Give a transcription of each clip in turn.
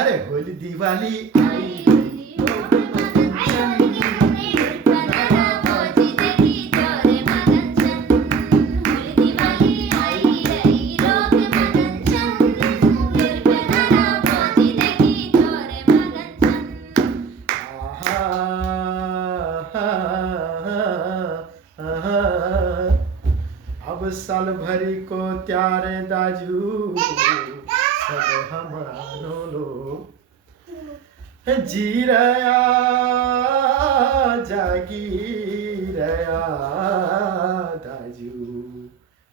अरे होली दिवाली आई गई लोग मगन छन बनाना मौजी देखी जोरे मगन छन होली दिवाली आई रही लोग मगन छन बनाना मौजी देखी जोरे मगन छन आहा आहा, अब साल भरी को त्यारे दाजू सब हमारो लोग जी रया जागी रया दाजू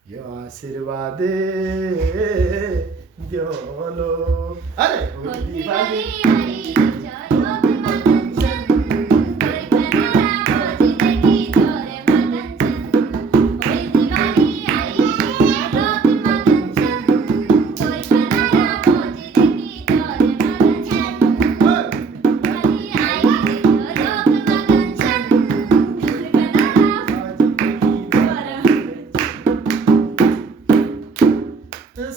यो आशीर्वाद द्योलो अरे होली दिवाली आई लोग मगन छन बनाना मौजी देखी जोरे मगन छन होली दिवाली आई लोग मगन छन बनाना मौजी देखी जोरे मगन छन दिवाली आई लोग मगन छन बनाना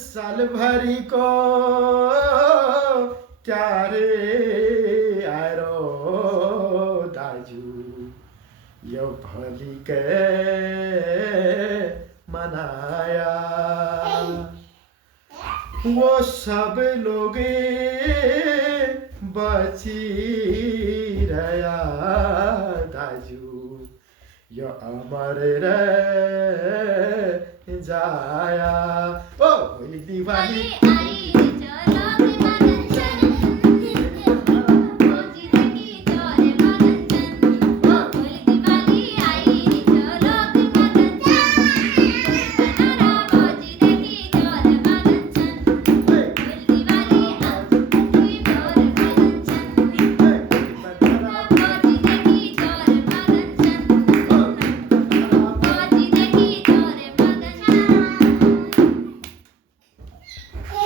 साल भरी को क्या रे आरो दाजू यो भली के मनाया वो सब लोग बची रया दाजू यो अमर रह जाया ओ होली दिवाली आई